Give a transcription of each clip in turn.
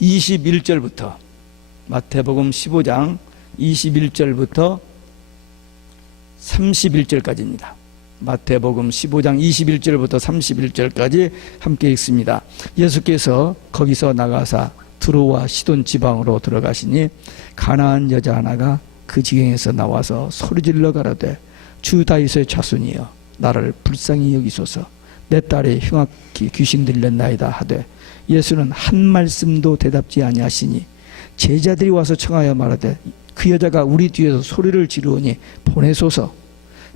21절부터 마태복음 15장 21절부터 31절까지입니다. 마태복음 15장 21절부터 31절까지 함께 읽습니다. 예수께서 거기서 나가사 두로와 시돈 지방으로 들어가시니 가나안 여자 하나가 그 지경에서 나와서 소리질러 가라되 주 다윗의 자손이여 나를 불쌍히 여기소서 내 딸이 흉악히 귀신 들렸나이다 하되 예수는 한 말씀도 대답지 아니하시니 제자들이 와서 청하여 말하되 그 여자가 우리 뒤에서 소리를 지르오니 보내소서.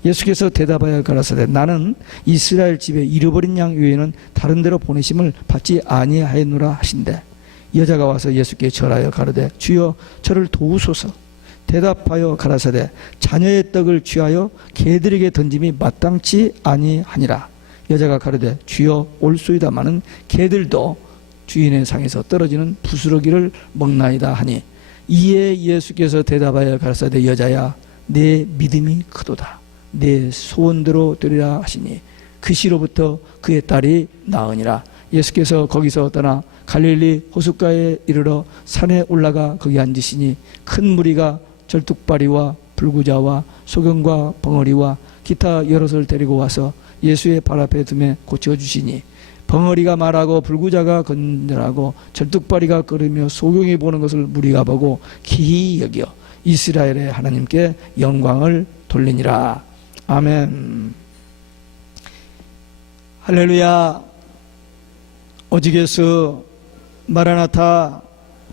예수께서 대답하여 가라사대 나는 이스라엘 집에 잃어버린 양 외에는 다른 데로 보내심을 받지 아니하였노라 하신대. 여자가 와서 예수께 절하여 가로되 주여 저를 도우소서. 대답하여 가라사대 자녀의 떡을 취하여 개들에게 던짐이 마땅치 아니하니라. 여자가 가로되 주여 올소이다마는 개들도 주인의 상에서 떨어지는 부스러기를 먹나이다 하니 이에 예수께서 대답하여 가라사대 여자야 내 믿음이 크도다. 내 소원대로 되리라 하시니 그 시로부터 그의 딸이 나으니라. 예수께서 거기서 떠나 갈릴리 호숫가에 이르러 산에 올라가 거기 앉으시니 큰 무리가 절뚝발이와 불구자와 소경과 벙어리와 기타 여럿을 데리고 와서 예수의 발 앞에 둠에 고쳐 주시니 벙어리가 말하고 불구자가 건들하고 절뚝발이가 걸으며 소경이 보는 것을 무리가 보고 기히 여겨 이스라엘의 하나님께 영광을 돌리니라. 아멘. 할렐루야. 오직 예수 마라나타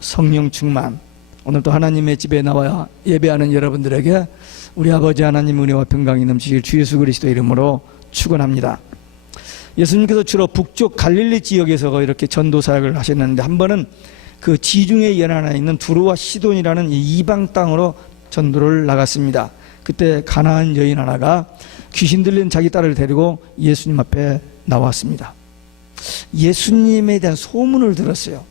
성령 충만. 오늘도 하나님의 집에 나와 예배하는 여러분들에게 우리 아버지 하나님 은혜와 평강이 넘치길 주 예수 그리스도 이름으로 축원합니다. 예수님께서 주로 북쪽 갈릴리 지역에서 이렇게 전도 사역을 하셨는데 한 번은 그 지중해 연안에 있는 두루와 시돈이라는 이 이방 땅으로 전도를 나갔습니다. 그때 가나안 여인 하나가 귀신 들린 자기 딸을 데리고 예수님 앞에 나왔습니다. 예수님에 대한 소문을 들었어요.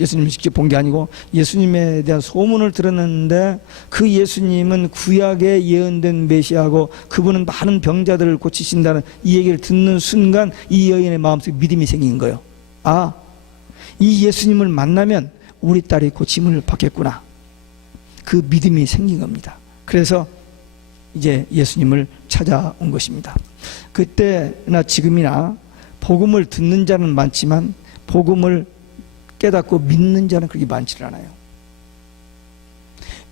예수님이 직접 본 게 아니고 예수님에 대한 소문을 들었는데 그 예수님은 구약에 예언된 메시아고 그분은 많은 병자들을 고치신다는 이 얘기를 듣는 순간 이 여인의 마음속에 믿음이 생긴 거예요. 아, 이 예수님을 만나면 우리 딸이 고침을 받겠구나. 그 믿음이 생긴 겁니다. 그래서 이제 예수님을 찾아온 것입니다. 그때나 지금이나 복음을 듣는 자는 많지만 복음을 깨닫고 믿는 자는 그렇게 많지를 않아요.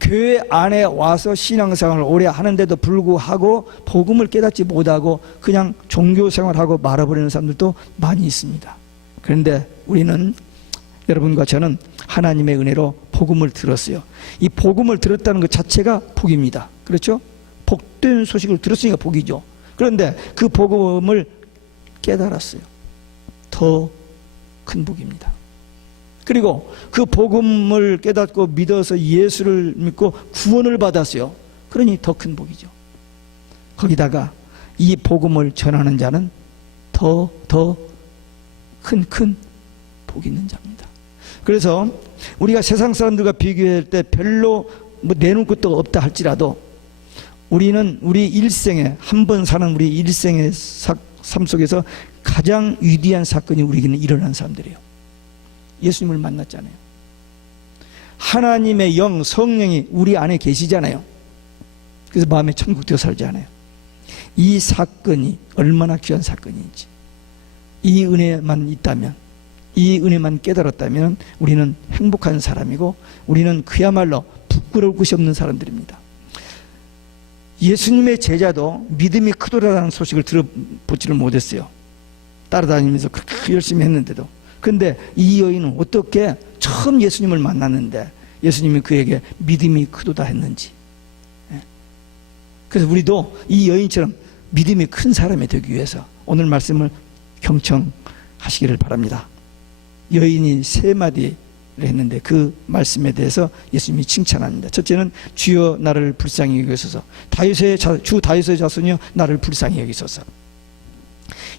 교회 안에 와서 신앙생활을 오래 하는데도 불구하고 복음을 깨닫지 못하고 그냥 종교생활하고 말아버리는 사람들도 많이 있습니다. 그런데 우리는 여러분과 저는 하나님의 은혜로 복음을 들었어요. 이 복음을 들었다는 것 자체가 복입니다. 그렇죠? 복된 소식을 들었으니까 복이죠. 그런데 그 복음을 깨달았어요. 더 큰 복입니다. 그리고 그 복음을 깨닫고 믿어서 예수를 믿고 구원을 받았어요. 그러니 더 큰 복이죠. 거기다가 이 복음을 전하는 자는 더 더 큰 큰 복이 있는 자입니다. 그래서 우리가 세상 사람들과 비교할 때 별로 뭐 내놓을 것도 없다 할지라도 우리는 우리 일생에 한 번 사는 우리 일생의 사- 삶 속에서 가장 위대한 사건이 우리에게는 일어난 사람들이에요. 예수님을 만났잖아요. 하나님의 영, 성령이 우리 안에 계시잖아요. 그래서 마음에 천국 되어 살잖아요. 이 사건이 얼마나 귀한 사건인지. 이 은혜만 있다면, 이 은혜만 깨달았다면 우리는 행복한 사람이고 우리는 그야말로 부끄러울 것이 없는 사람들입니다. 예수님의 제자도 믿음이 크더라라는 소식을 들어보지를 못했어요. 따라다니면서 그렇게 열심히 했는데도. 근데 이 여인은 어떻게 처음 예수님을 만났는데 예수님이 그에게 믿음이 크도다 했는지. 예. 그래서 우리도 이 여인처럼 믿음이 큰 사람이 되기 위해서 오늘 말씀을 경청하시기를 바랍니다. 여인이 세 마디를 했는데 그 말씀에 대해서 예수님이 칭찬합니다. 첫째는 주여 나를 불쌍히 여기소서. 다윗의 자, 주 다윗의 자손이여 나를 불쌍히 여기소서.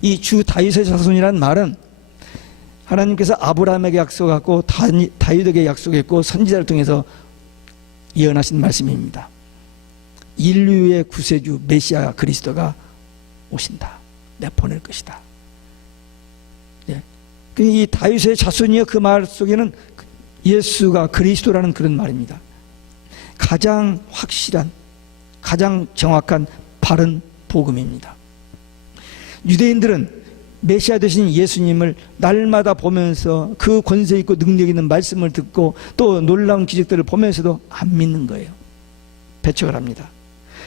이 주 다윗의 자손이란 말은 하나님께서 아브라함에게 약속하고 다윗에게 약속했고 선지자를 통해서 예언하신 말씀입니다. 인류의 구세주 메시아 그리스도가 오신다. 내 보낼 것이다. 예. 그이 다윗의 자손이여 그 말 속에는 예수가 그리스도라는 그런 말입니다. 가장 확실한, 가장 정확한 바른 복음입니다. 유대인들은 메시아 되신 예수님을 날마다 보면서 그 권세 있고 능력 있는 말씀을 듣고 또 놀라운 기적들을 보면서도 안 믿는 거예요. 배척을 합니다.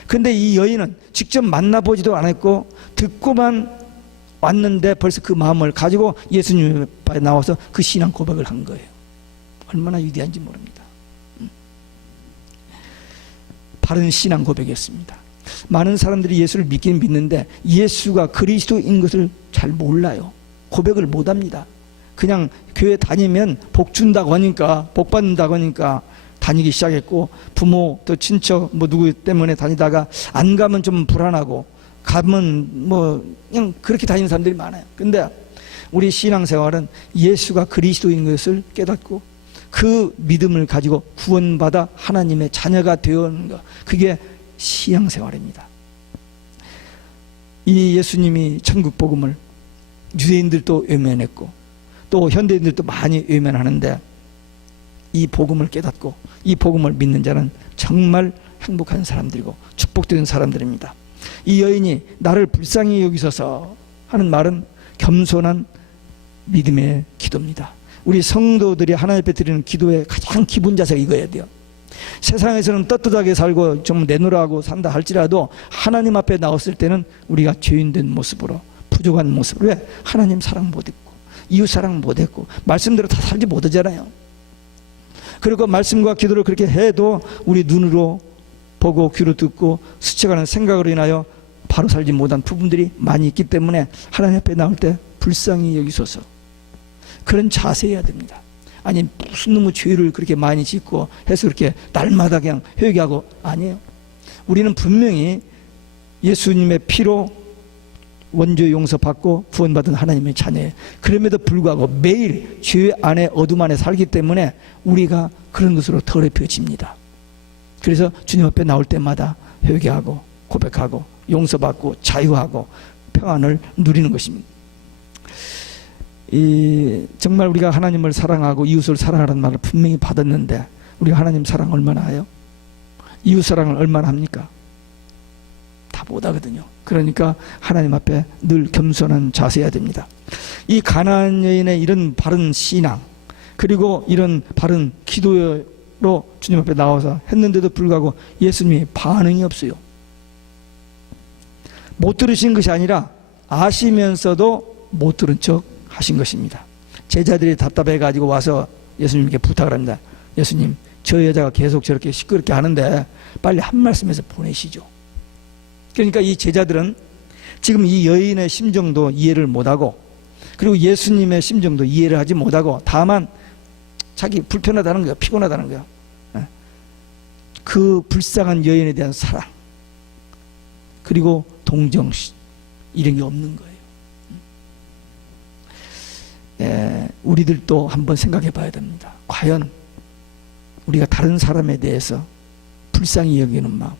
근데 이 여인은 직접 만나보지도 않았고 듣고만 왔는데 벌써 그 마음을 가지고 예수님 앞에 나와서 그 신앙 고백을 한 거예요. 얼마나 위대한지 모릅니다. 음. 바른 신앙 고백이었습니다. 많은 사람들이 예수를 믿긴 믿는데 예수가 그리스도인 것을 잘 몰라요. 고백을 못 합니다. 그냥 교회 다니면 복 준다고 하니까 복 받는다고 하니까 다니기 시작했고 부모 또 친척 뭐 누구 때문에 다니다가 안 가면 좀 불안하고 가면 뭐 그냥 그렇게 다니는 사람들이 많아요. 근데 우리 신앙생활은 예수가 그리스도인 것을 깨닫고 그 믿음을 가지고 구원받아 하나님의 자녀가 되어오는 것 그게 신앙생활입니다. 이 예수님이 천국 복음을 유대인들도 외면했고 또 현대인들도 많이 외면하는데 이 복음을 깨닫고 이 복음을 믿는 자는 정말 행복한 사람들이고 축복되는 사람들입니다. 이 여인이 나를 불쌍히 여기소서 하는 말은 겸손한 믿음의 기도입니다. 우리 성도들이 하나님 앞에 드리는 기도의 가장 기본 자세가 이거야 돼요. 세상에서는 떳떳하게 살고 좀 내놓으라고 산다 할지라도 하나님 앞에 나왔을 때는 우리가 죄인된 모습으로 부족한 모습으로 왜 하나님 사랑 못 했고 이웃 사랑 못 했고 말씀대로 다 살지 못하잖아요. 그리고 말씀과 기도를 그렇게 해도 우리 눈으로 보고 귀로 듣고 스쳐가는 생각으로 인하여 바로 살지 못한 부분들이 많이 있기 때문에 하나님 앞에 나올 때 불쌍히 여기소서 그런 자세해야 됩니다. 아니 무슨 놈의 죄를 그렇게 많이 짓고 해서 그렇게 날마다 그냥 회개하고 아니에요. 우리는 분명히 예수님의 피로 원죄 용서받고 구원받은 하나님의 자녀예요. 그럼에도 불구하고 매일 죄 안에 어둠 안에 살기 때문에 우리가 그런 것으로 더럽혀집니다. 그래서 주님 앞에 나올 때마다 회개하고 고백하고 용서받고 자유하고 평안을 누리는 것입니다. 이 정말 우리가 하나님을 사랑하고 이웃을 사랑하는 말을 분명히 받았는데 우리가 하나님 사랑 얼마나 해요? 이웃 사랑을 얼마나 합니까? 다 못하거든요. 그러니까 하나님 앞에 늘 겸손한 자세해야 됩니다. 이 가나안 여인의 이런 바른 신앙 그리고 이런 바른 기도로 주님 앞에 나와서 했는데도 불구하고 예수님이 반응이 없어요. 못 들으신 것이 아니라 아시면서도 못 들은 척 하신 것입니다. 제자들이 답답해 가지고 와서 예수님께 부탁을 합니다. 예수님, 저 여자가 계속 저렇게 시끄럽게 하는데 빨리 한 말씀해서 보내시죠. 그러니까 이 제자들은 지금 이 여인의 심정도 이해를 못하고 그리고 예수님의 심정도 이해를 하지 못하고 다만 자기 불편하다는 거야 피곤하다는 거야 예. 그 불쌍한 여인에 대한 사랑 그리고 동정심 이런 게 없는 거예요 예, 우리들도 한번 생각해 봐야 됩니다. 과연 우리가 다른 사람에 대해서 불쌍히 여기는 마음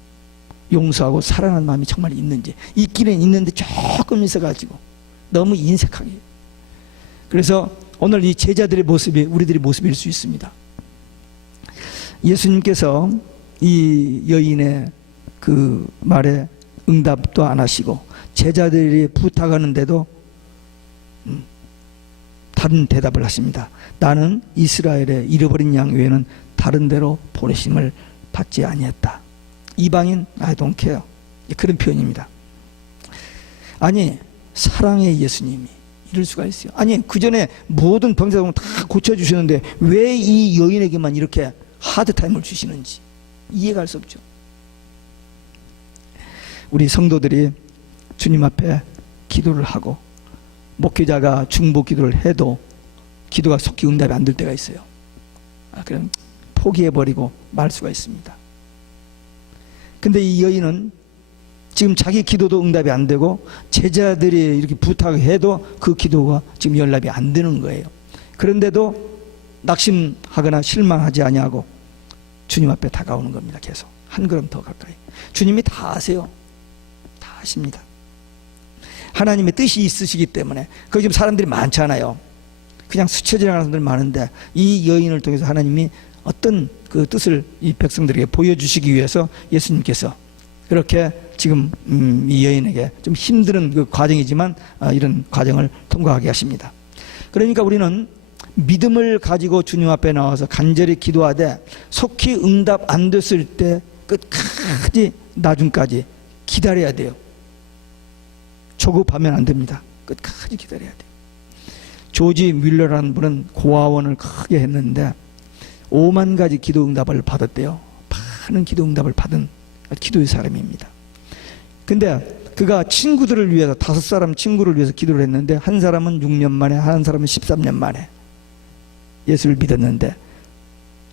용서하고 사랑하는 마음이 정말 있는지 있기는 있는데 조금 있어가지고 너무 인색하게. 그래서 오늘 이 제자들의 모습이 우리들의 모습일 수 있습니다. 예수님께서 이 여인의 그 말에 응답도 안 하시고 제자들이 부탁하는데도 음, 다른 대답을 하십니다 나는 이스라엘의 잃어버린 양 외에는 다른 데로 보내심을 받지 아니했다 이방인 I don't care 그런 표현입니다. 아니 사랑의 예수님이 이럴 수가 있어요. 아니 그 전에 모든 병자동 다 고쳐주시는데 왜 이 여인에게만 이렇게 하드타임을 주시는지 이해가 할수 없죠. 우리 성도들이 주님 앞에 기도를 하고 목회자가 중보 기도를 해도 기도가 속히 응답이 안 될 때가 있어요. 아, 그럼 포기해버리고 말 수가 있습니다. 근데 이 여인은 지금 자기 기도도 응답이 안 되고 제자들이 이렇게 부탁해도 그 기도가 지금 연락이 안 되는 거예요. 그런데도 낙심하거나 실망하지 아니하고 주님 앞에 다가오는 겁니다. 계속 한 걸음 더 가까이. 주님이 다 아세요. 다 아십니다. 하나님의 뜻이 있으시기 때문에 그 지금 사람들이 많잖아요. 그냥 스쳐 지나가는 사람들 많은데 이 여인을 통해서 하나님이 어떤 그 뜻을 이 백성들에게 보여주시기 위해서 예수님께서 그렇게 지금 음, 이 여인에게 좀 힘든 그 과정이지만 아, 이런 과정을 통과하게 하십니다. 그러니까 우리는 믿음을 가지고 주님 앞에 나와서 간절히 기도하되 속히 응답 안 됐을 때 끝까지 나중까지 기다려야 돼요. 조급하면 안 됩니다. 끝까지 기다려야 돼요. 조지 뮬러라는 분은 고아원을 크게 했는데 5만 가지 기도 응답을 받았대요. 많은 기도 응답을 받은 기도의 사람입니다. 근데 그가 친구들을 위해서 다섯 사람 친구를 위해서 기도를 했는데 한 사람은 6년 만에 한 사람은 13년 만에 예수를 믿었는데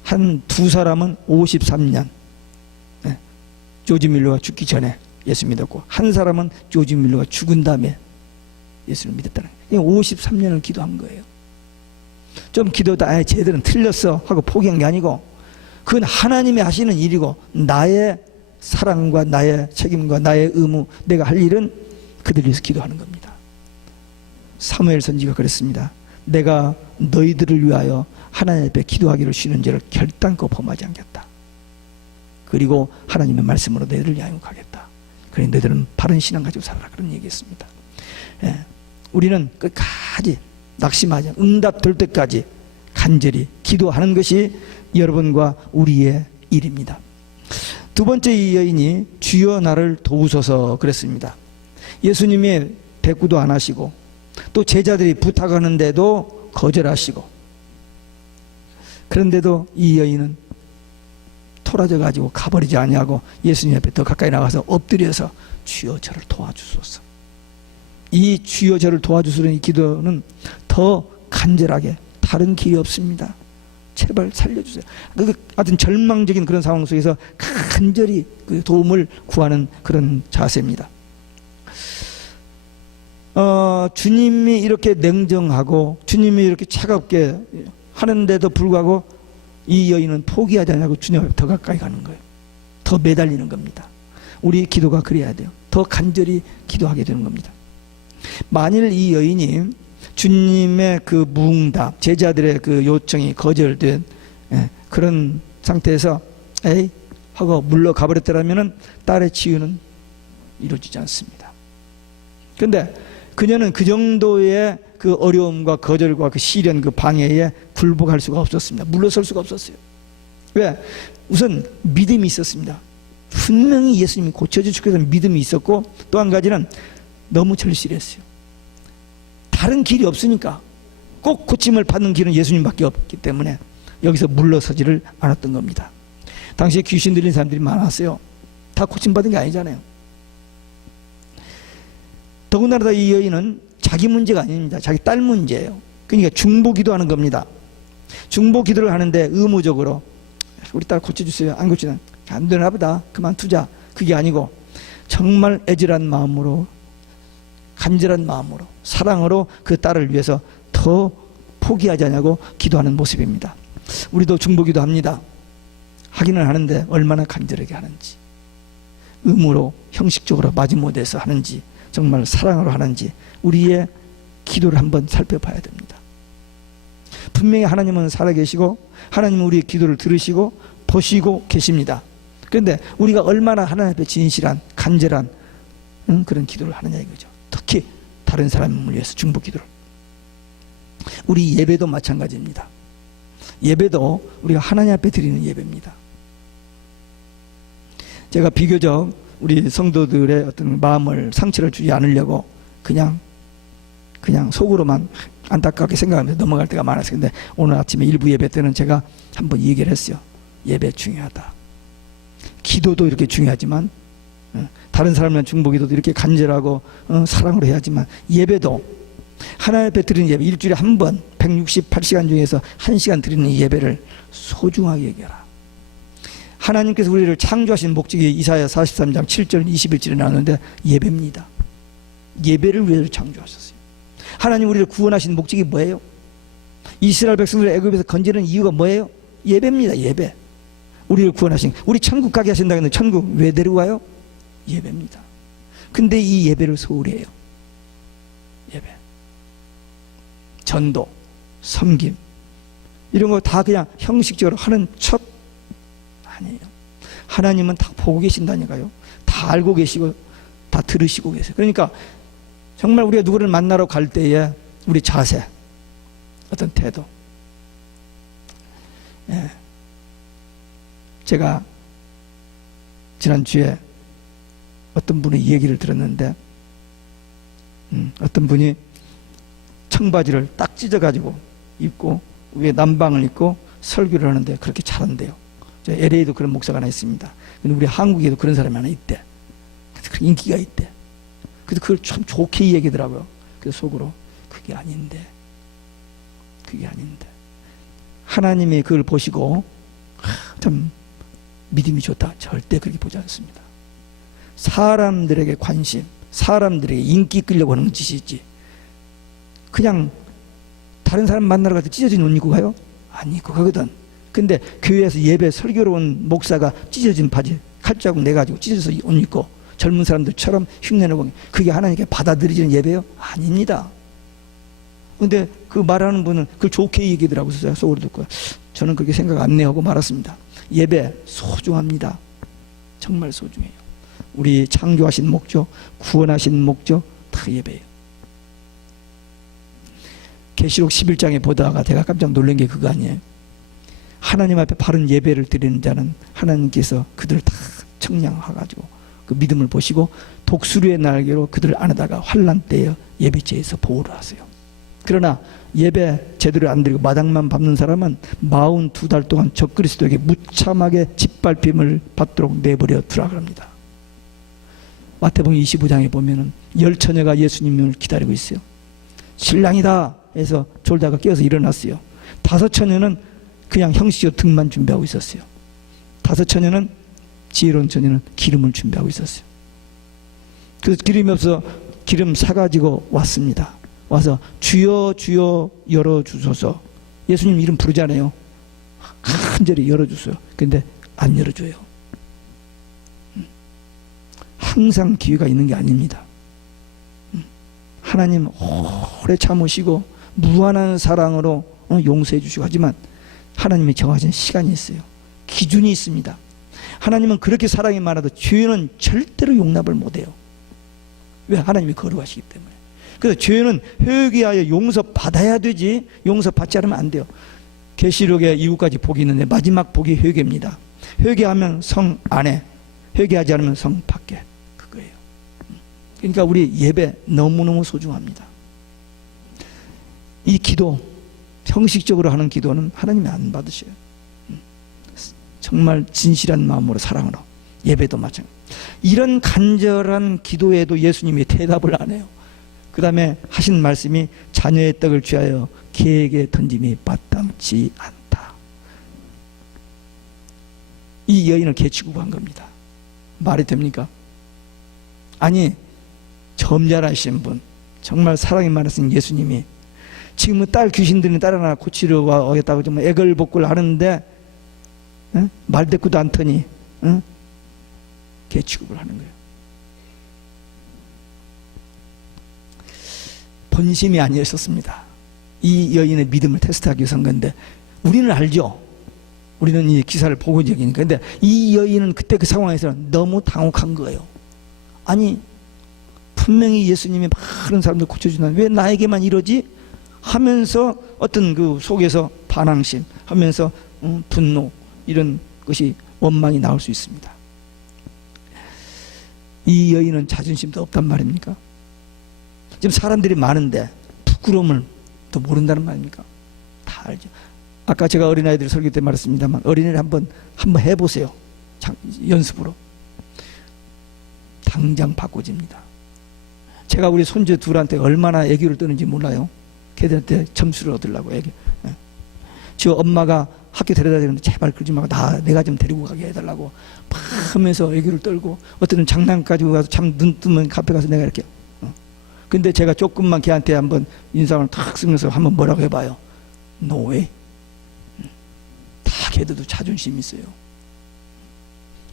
한 두 사람은 53년 네. 조지 밀러가 죽기 전에 예수 믿었고 한 사람은 조지 밀러가 죽은 다음에 예수를 믿었다는 거예요. 53년을 기도한 거예요. 좀 기도다 아 쟤들은 틀렸어 하고 포기한 게 아니고 그건 하나님이 하시는 일이고 나의 사랑과 나의 책임과 나의 의무 내가 할 일은 그들 위해서 기도하는 겁니다. 사무엘 선지가 그랬습니다. 내가 너희들을 위하여 하나님 앞에 기도하기를 쉬는 죄를 결단코 범하지 않겠다. 그리고 하나님의 말씀으로 너희들을 양육하겠다. 그래 너희들은 바른 신앙 가지고 살아라 그런 얘기했습니다. 예, 우리는 끝까지 낙심하지 않고 응답 될 때까지 간절히 기도하는 것이 여러분과 우리의 일입니다. 두 번째 이 여인이 주여 나를 도우소서 그랬습니다. 예수님이 대꾸도 안 하시고 또 제자들이 부탁하는데도 거절하시고 그런데도 이 여인은 토라져 가지고 가버리지 아니하고 예수님 앞에 더 가까이 나가서 엎드려서 주여 저를 도와주소서. 이 주여 저를 도와주소는 이 기도는 더 간절하게 다른 길이 없습니다. 제발 살려주세요. 그 하여튼 절망적인 그런 상황 속에서 간절히 그 도움을 구하는 그런 자세입니다. 어, 주님이 이렇게 냉정하고 주님이 이렇게 차갑게 하는데도 불구하고 이 여인은 포기하지 않고 주님 더 가까이 가는 거예요. 더 매달리는 겁니다. 우리 기도가 그래야 돼요. 더 간절히 기도하게 되는 겁니다. 만일 이 여인이 주님의 그 무응답, 제자들의 그 요청이 거절된 예, 그런 상태에서 에이 하고 물러가 버렸더라면 딸의 치유는 이루어지지 않습니다. 근데 그녀는 그 정도의 그 어려움과 거절과 그 시련 그 방해에 굴복할 수가 없었습니다. 물러설 수가 없었어요. 왜? 우선 믿음이 있었습니다. 분명히 예수님이 고쳐주실 것에 믿음이 있었고 또 한 가지는 너무 절실했어요. 다른 길이 없으니까 꼭 고침을 받는 길은 예수님밖에 없기 때문에 여기서 물러서지를 않았던 겁니다. 당시에 귀신 들린 사람들이 많았어요. 다 고침받은 게 아니잖아요. 더군다나 이 여인은 자기 문제가 아닙니다. 자기 딸 문제예요. 그러니까 중보 기도하는 겁니다. 중보 기도를 하는데 의무적으로 우리 딸 고쳐주세요. 안 고치면 안 되나 보다. 그만 두자. 그게 아니고 정말 애절한 마음으로 간절한 마음으로 사랑으로 그 딸을 위해서 더 포기하지 않냐고 기도하는 모습입니다. 우리도 중보기도 합니다. 하기는 하는데 얼마나 간절하게 하는지 의무로 형식적으로 마지 못해서 하는지 정말 사랑으로 하는지 우리의 기도를 한번 살펴봐야 됩니다. 분명히 하나님은 살아계시고 하나님은 우리의 기도를 들으시고 보시고 계십니다. 그런데 우리가 얼마나 하나님 앞에 진실한 간절한 응? 그런 기도를 하느냐 이거죠. 특히 다른 사람을 위해서 중보 기도를. 우리 예배도 마찬가지입니다. 예배도 우리가 하나님 앞에 드리는 예배입니다. 제가 비교적 우리 성도들의 어떤 마음을 상처를 주지 않으려고 그냥 그냥 속으로만 안타깝게 생각하면서 넘어갈 때가 많았어요. 근데 오늘 아침에 일부 예배 때는 제가 한번 얘기를 했어요. 예배 중요하다. 기도도 이렇게 중요하지만 어, 다른 사람이랑 중보기도도 이렇게 간절하고 어, 사랑으로 해야지만 예배도 하나님 앞에 드리는 예배 일주일에 한 번 168시간 중에서 한 시간 드리는 예배를 소중하게 여겨라. 하나님께서 우리를 창조하신 목적이 이사야 43장 7절 21절에 나오는데 예배입니다. 예배를 위해서 창조하셨어요. 하나님 우리를 구원하신 목적이 뭐예요? 이스라엘 백성들을 애굽에서 건지는 이유가 뭐예요? 예배입니다. 예배. 우리를 구원하신 우리 천국 가게 하신다 했는데 천국 왜 데려와요? 예배입니다. 근데 이 예배를 소홀히 해요. 예배. 전도. 섬김 이런 거 다 그냥 형식적으로 하는 척 아니에요. 하나님은 다 보고 계신다니까요. 다 알고 계시고 다 들으시고 계세요. 그러니까 정말 우리가 누구를 만나러 갈 때에 우리 자세, 어떤 태도. 예. 제가 지난주에 어떤 분의 얘기를 들었는데, 음, 어떤 분이 청바지를 딱 찢어가지고 입고 위에 남방을 입고 설교를 하는데 그렇게 잘한대요. 저 LA도 그런 목사가 하나 있습니다. 근데 우리 한국에도 그런 사람이 하나 있대. 그래서 그 인기가 있대. 그래서 그걸 참 좋게 얘기하더라고요. 그래서 속으로 그게 아닌데, 그게 아닌데. 하나님이 그걸 보시고 하, 참 믿음이 좋다. 절대 그렇게 보지 않습니다. 사람들에게 관심, 사람들에게 인기 끌려고 하는 짓이지. 그냥 다른 사람 만나러 가서 찢어진 옷 입고 가요? 안 입고 가거든. 근데 교회에서 예배 설교로 온 목사가 찢어진 바지 칼자국 내가지고 찢어서 옷 입고 젊은 사람들처럼 흉내내고 그게 하나님께 받아들이는 예배요? 아닙니다. 근데 그 말하는 분은 그걸 좋게 얘기더라고요. 제가 속으로 듣고 저는 그렇게 생각 안 내하고 말았습니다. 예배 소중합니다. 정말 소중해요. 우리 창조하신 목적, 구원하신 목적 다 예배예요. 계시록 11장에 보다가 제가 깜짝 놀란 게 그거 아니에요. 하나님 앞에 바른 예배를 드리는 자는 하나님께서 그들을 다 청량하가지고 그 믿음을 보시고 독수리의 날개로 그들을 안에다가 환란 때에 예배지에서 보호를 하세요. 그러나 예배 제대로 안 드리고 마당만 밟는 사람은 마흔 두 달 동안 적그리스도에게 무참하게 짓밟힘을 받도록 내버려 두라 그럽니다. 마태복음 25장에 보면은 열 처녀가 예수님을 기다리고 있어요. 신랑이다 해서 졸다가 깨어서 일어났어요. 다섯 처녀는 그냥 형식적 등만 준비하고 있었어요. 다섯 처녀는 지혜로운 처녀는 기름을 준비하고 있었어요. 그 기름이 없어 기름 사가지고 왔습니다. 와서 주여 주여 열어주소서. 예수님 이름 부르잖아요. 간절히 열어주세요. 근데 안 열어줘요. 음. 항상 기회가 있는 게 아닙니다. 음. 하나님 오래 참으시고 무한한 사랑으로 어, 용서해 주시고 하지만 하나님이 정하신 시간이 있어요. 기준이 있습니다. 하나님은 그렇게 사랑이 많아도 죄는 절대로 용납을 못해요. 왜? 하나님이 거룩하시기 때문에. 그래서 죄는 회개하여 용서 받아야 되지 용서 받지 않으면 안 돼요. 계시록에 이후까지 복이 있는데 마지막 복이 회개입니다. 회개하면 성 안에, 회개하지 않으면 성 밖에 그거예요. 그러니까 우리 예배 너무너무 소중합니다. 이 기도 형식적으로 하는 기도는 하나님이 안 받으셔요. 정말 진실한 마음으로 사랑으로 예배도 마찬가지. 이런 간절한 기도에도 예수님이 대답을 안 해요. 그 다음에 하신 말씀이 자녀의 떡을 취하여 개에게 던짐이 마땅치 않다. 이 여인을 개 취급한 겁니다. 말이 됩니까? 아니 점잖으신 분 정말 사랑이 많으신 예수님이 지금은 딸 귀신들이 딸 하나 고치려 와겠다고 좀 애걸복걸 하는데 어? 말대꾸도 않더니 어? 개 취급을 하는 거예요. 본심이 아니었었습니다. 이 여인의 믿음을 테스트하기 위해서 한 건데 우리는 알죠. 우리는 이 기사를 보고 얘기니까. 근데 이 여인은 그때 그 상황에서 너무 당혹한 거예요. 아니 분명히 예수님이 많은 사람들 고쳐주는데 왜 나에게만 이러지? 하면서 어떤 그 속에서 반항심 하면서 음, 분노 이런 것이 원망이 나올 수 있습니다. 이 여인은 자존심도 없단 말입니까? 지금 사람들이 많은데 부끄러움을 또 모른다는 말입니까? 다 알죠. 아까 제가 어린아이들 설교 때 말했습니다만 어린이를 한번 한번 해보세요. 장, 연습으로. 당장 바꿔집니다. 제가 우리 손주 둘한테 얼마나 애교를 뜨는지 몰라요. 걔들한테 점수를 얻으려고. 예. 저 엄마가 학교 데려다 주는데 제발 그러지 말고 나 내가 좀 데리고 가게 해달라고 막 하면서 애교를 떨고 어떤 장난 가지고 가서 참 눈 뜨면 카페 가서 내가 이렇게 어. 근데 제가 조금만 걔한테 한번 인상을 탁 쓰면서 한번 뭐라고 해봐요 노예 다 걔들도 자존심 있어요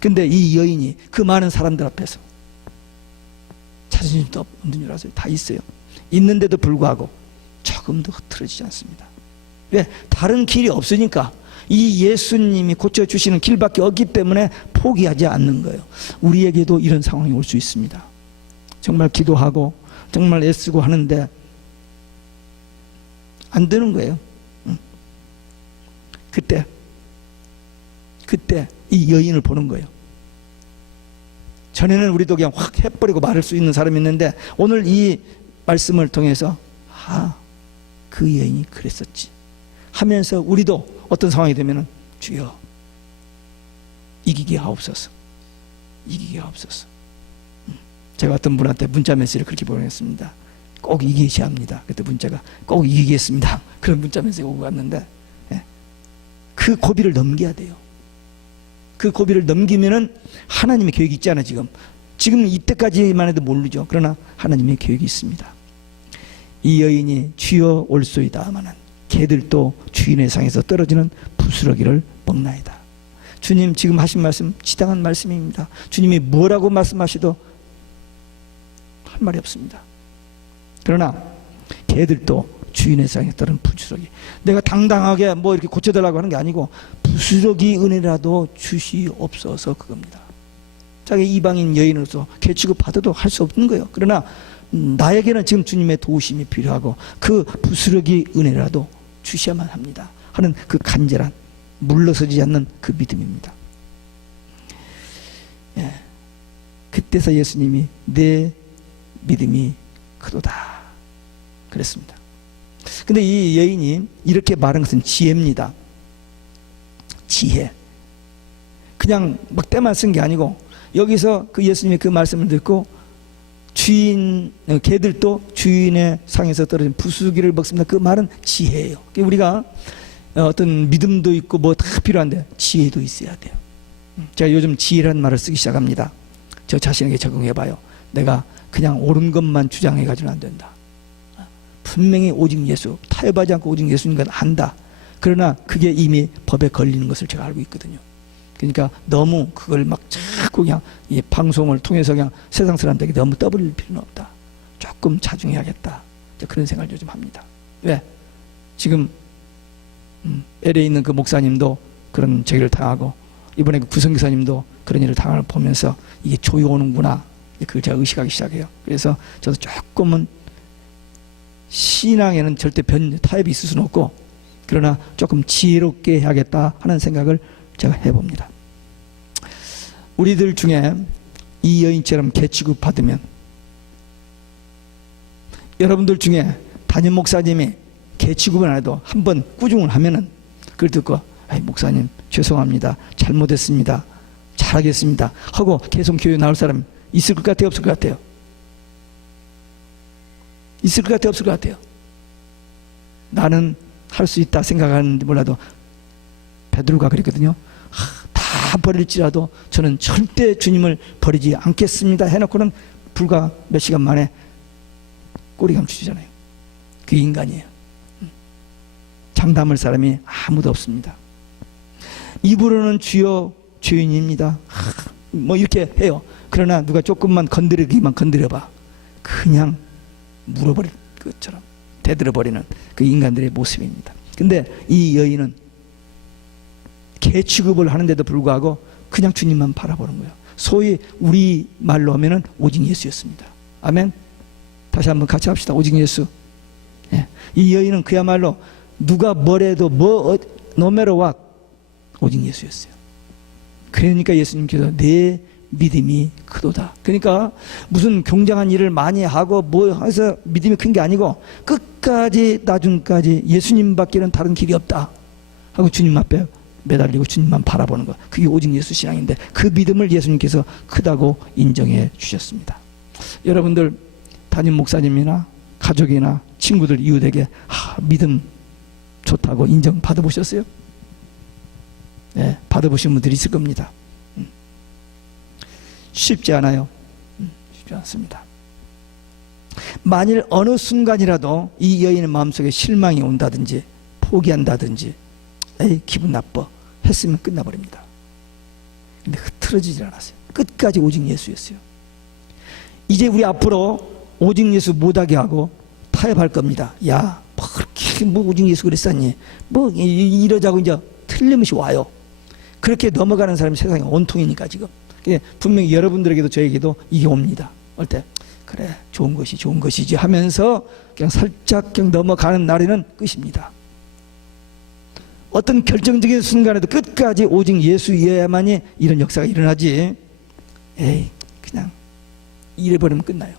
근데 이 여인이 그 많은 사람들 앞에서 자존심도 없는 줄 아세요 다 있어요 있는데도 불구하고 조금도 흐트러지지 않습니다 왜? 다른 길이 없으니까. 이 예수님이 고쳐주시는 길밖에 없기 때문에 포기하지 않는 거예요. 우리에게도 이런 상황이 올 수 있습니다. 정말 기도하고 정말 애쓰고 하는데 안 되는 거예요. 응. 그때 그때 이 여인을 보는 거예요. 전에는 우리도 그냥 확 해버리고 말할 수 있는 사람이 있는데 오늘 이 말씀을 통해서 아, 그 여인이 그랬었지. 하면서 우리도 어떤 상황이 되면은 주여 이기게 하옵소서. 이기게 하옵소서. 음. 제가 어떤 분한테 문자 메시지를 그렇게 보냈습니다. 꼭 이기셔야 합니다. 그때 문자가 꼭 이기겠습니다. 그런 문자 메시지 오고 갔는데 예. 그 고비를 넘겨야 돼요. 그 고비를 넘기면은 하나님의 계획이 있잖아 지금. 지금 이때까지만 해도 모르죠. 그러나 하나님의 계획이 있습니다 이 여인이 주여 올소이다 하마는 개들도 주인의 상에서 떨어지는 부스러기를 먹나이다 주님 지금 하신 말씀 지당한 말씀입니다 주님이 뭐라고 말씀하셔도 할 말이 없습니다 그러나 개들도 주인의 상에 떨어지는 부스러기 내가 당당하게 뭐 이렇게 고쳐달라고 하는 게 아니고 부스러기 은혜라도 주시옵소서 그겁니다. 자기 이방인 여인으로서 개취급 받아도 할 수 없는 거예요. 그러나 음, 나에게는 지금 주님의 도우심이 필요하고 그 부스러기 은혜라도 주셔야만 합니다. 하는 그 간절한 물러서지 않는 그 믿음입니다. 예. 그때서 예수님이 내 믿음이 크도다 그랬습니다. 근데 이 여인이 이렇게 말한 것은 지혜입니다. 지혜. 그냥 막 때만 쓴 게 아니고 여기서 그 예수님의 그 말씀을 듣고 주인 어, 개들도 주인의 상에서 떨어진 부수기를 먹습니다. 그 말은 지혜예요. 그러니까 우리가 어떤 믿음도 있고 뭐 다 필요한데 지혜도 있어야 돼요. 음, 제가 요즘 지혜라는 말을 쓰기 시작합니다. 저 자신에게 적용해봐요. 내가 그냥 옳은 것만 주장해가지고는 안 된다. 분명히 오직 예수, 타협하지 않고 오직 예수인 건 안다. 그러나 그게 이미 법에 걸리는 것을 제가 알고 있거든요. 그러니까 너무 그걸 막 자꾸 그냥 이 방송을 통해서 그냥 세상 사람들에게 너무 떠벌릴 필요는 없다. 조금 자중해야겠다. 그런 생각을 요즘 합니다. 왜? 지금 음, LA에 있는 그 목사님도 그런 제기를 당하고 이번에 그 구성기사님도 그런 일을 당하는 걸 보면서 이게 조여오는구나. 그걸 제가 의식하기 시작해요. 그래서 저도 조금은 신앙에는 절대 변 타협이 있을 수는 없고 그러나 조금 지혜롭게 해야겠다 하는 생각을 제가 해봅니다. 우리들 중에 이 여인처럼 개취급 받으면 여러분들 중에 담임 목사님이 개취급을 안 해도 한 번 꾸중을 하면은 그걸 듣고 아이 목사님 죄송합니다. 잘못했습니다. 잘하겠습니다. 하고 계속 교회 나올 사람 있을 것 같아요? 없을 것 같아요? 있을 것 같아요? 없을 것 같아요? 나는 할 수 있다 생각하는데 몰라도 베드로가 그랬거든요. 하, 다 버릴지라도 저는 절대 주님을 버리지 않겠습니다. 해놓고는 불과 몇 시간 만에 꼬리 감추잖아요. 그 인간이에요. 장담할 사람이 아무도 없습니다. 입으로는 주여 주인입니다. 하, 뭐 이렇게 해요. 그러나 누가 조금만 건드리기만 건드려봐. 그냥 물어버릴 것처럼 대들어버리는 그 인간들의 모습입니다. 근데 이 여인은 개 취급을 하는데도 불구하고 그냥 주님만 바라보는 거예요. 소위 우리 말로 하면은 오직 예수였습니다. 아멘. 다시 한번 같이 합시다. 오직 예수. 예. 이 여인은 그야말로 누가 뭐래도 뭐 노메로 와 오직 예수였어요. 그러니까 예수님께서 내 믿음이 크도다. 그러니까 무슨 굉장한 일을 많이 하고 뭐 해서 믿음이 큰 게 아니고 끝까지 나중까지 예수님밖에는 다른 길이 없다. 하고 주님 앞에 매달리고 주님만 바라보는 것. 그게 오직 예수 신앙인데 그 믿음을 예수님께서 크다고 인정해 주셨습니다. 여러분들 담임 목사님이나 가족이나 친구들 이웃에게 아, 믿음 좋다고 인정 받아보셨어요? 네, 받아보신 분들이 있을 겁니다. 쉽지 않아요. 음, 쉽지 않습니다. 만일 어느 순간이라도 이 여인의 마음속에 실망이 온다든지 포기한다든지 에이 기분 나빠 했으면 끝나버립니다. 근데 흐트러지질 않았어요. 끝까지 오직 예수였어요. 이제 우리 앞으로 오직 예수 못하게 하고 타협할 겁니다. 야, 뭐 그렇게 뭐 오직 예수 그리스도니 뭐 이러자고 이제 틀림없이 와요. 그렇게 넘어가는 사람이 세상에 온통이니까 지금 예, 분명히 여러분들에게도 저에게도 이게 옵니다. 올때 그래 좋은 것이 좋은 것이지 하면서 그냥 살짝 넘어가는 날에는 끝입니다. 어떤 결정적인 순간에도 끝까지 오직 예수여야만이 이런 역사가 일어나지. 에이 그냥 이래버리면 끝나요.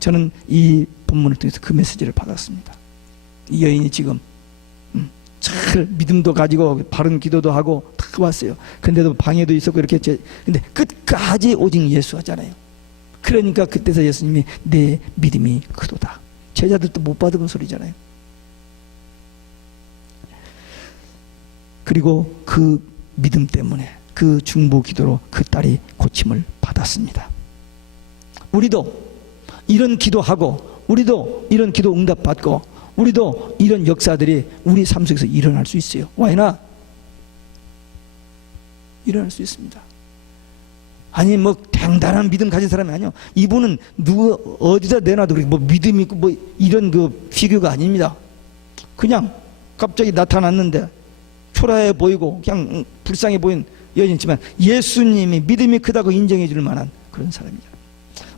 저는 이 본문을 통해서 그 메시지를 받았습니다. 이 여인이 지금 음, 잘 믿음도 가지고 바른 기도도 하고 다 왔어요. 근데도 방해도 있었고 이렇게 제, 근데 끝까지 오직 예수 하잖아요. 그러니까 그때서 예수님이 내 믿음이 크도다. 제자들도 못 받은 소리잖아요. 그리고 그 믿음 때문에 그 중보 기도로 그 딸이 고침을 받았습니다. 우리도 이런 기도하고 우리도 이런 기도 응답 받고 우리도 이런 역사들이 우리 삶 속에서 일어날 수 있어요. 와이나 일어날 수 있습니다. 아니 뭐 대단한 믿음 가진 사람이 아니요. 이분은 누구 어디다 내놔도 뭐 믿음 있고 뭐 이런 그 피규어가 아닙니다. 그냥 갑자기 나타났는데 초라해 보이고 그냥 음, 불쌍해 보인 여인이지만 예수님이 믿음이 크다고 인정해 줄 만한 그런 사람이죠.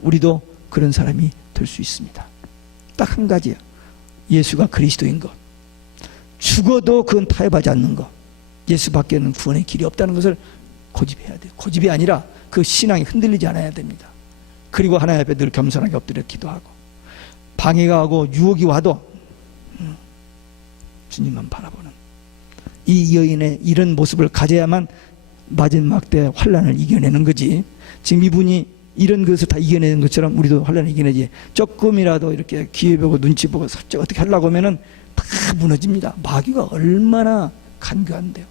우리도 그런 사람이 될 수 있습니다. 딱 한 가지야. 예수가 그리스도인 것. 죽어도 그건 타협하지 않는 것. 예수밖에는 구원의 길이 없다는 것을 고집해야 돼요. 고집이 아니라 그 신앙이 흔들리지 않아야 됩니다. 그리고 하나님 앞에 늘 겸손하게 엎드려 기도하고 방해가 오고 유혹이 와도 음, 주님만 바라보는 이 여인의 이런 모습을 가져야만 마지막 때 환란을 이겨내는 거지. 지금 이분이 이런 것을 다 이겨내는 것처럼 우리도 환란을 이겨내지. 조금이라도 이렇게 기회 보고 눈치 보고 살짝 어떻게 하려고 하면은 다 무너집니다. 마귀가 얼마나 간교한데요.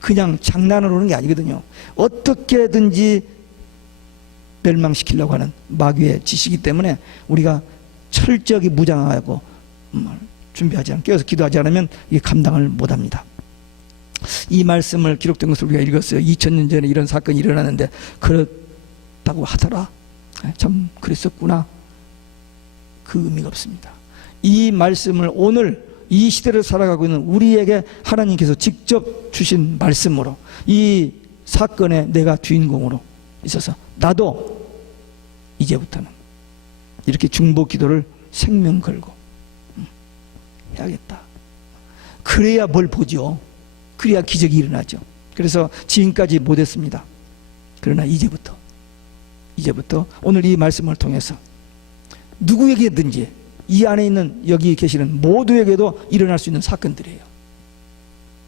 그냥 장난으로 오는 게 아니거든요. 어떻게든지 멸망시키려고 하는 마귀의 지시기 때문에 우리가 철저하게 무장하고 음, 준비하지 않고 깨어서 기도하지 않으면 이게 감당을 못합니다. 이 말씀을 기록된 것을 우리가 읽었어요. 2000년 전에 이런 사건이 일어났는데 그렇다고 하더라. 예, 참 그랬었구나. 그 의미가 없습니다. 이 말씀을 오늘 이 시대를 살아가고 있는 우리에게 하나님께서 직접 주신 말씀으로 이 사건에 내가 주인공으로 있어서 나도 이제부터는 이렇게 중보 기도를 생명 걸고 음, 해야겠다. 그래야 뭘 보죠. 그래야 기적이 일어나죠. 그래서 지금까지 못했습니다. 그러나 이제부터 이제부터 오늘 이 말씀을 통해서 누구에게든지 이 안에 있는 여기 계시는 모두에게도 일어날 수 있는 사건들이에요.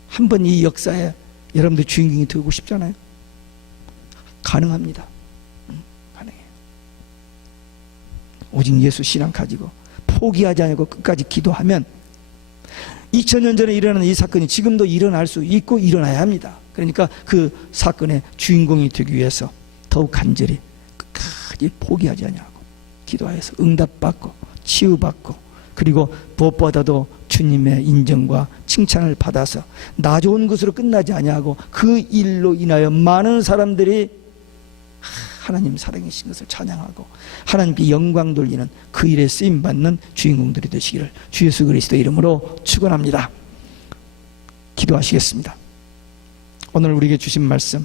한 번 이 역사에 여러분들 주인공이 되고 싶잖아요. 가능합니다. 음, 가능해요. 오직 예수 신앙 가지고 포기하지 않고 끝까지 기도하면 2000년 전에 일어난 이 사건이 지금도 일어날 수 있고 일어나야 합니다. 그러니까 그 사건의 주인공이 되기 위해서 더욱 간절히 끝까지 포기하지 않냐고 기도하여서 응답받고 치유받고 그리고 무엇보다도 주님의 인정과 칭찬을 받아서 나 좋은 것으로 끝나지 아니하고 그 일로 인하여 많은 사람들이 하나님 사랑이신 것을 찬양하고 하나님께 영광 돌리는 그 일에 쓰임 받는 주인공들이 되시기를 주 예수 그리스도 이름으로 축원합니다. 기도하시겠습니다. 오늘 우리에게 주신 말씀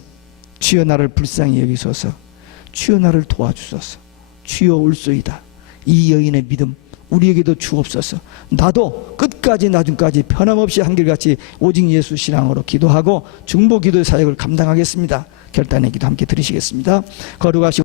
주여 나를 불쌍히 여기소서 주여 나를 도와주소서 주여 올소이다 이 여인의 믿음 우리에게도 주옵소서 나도 끝까지 나중까지 변함없이 한결같이 오직 예수 신앙으로 기도하고 중보 기도의 사역을 감당하겠습니다 결단의 기도 함께 드리시겠습니다. 거룩하시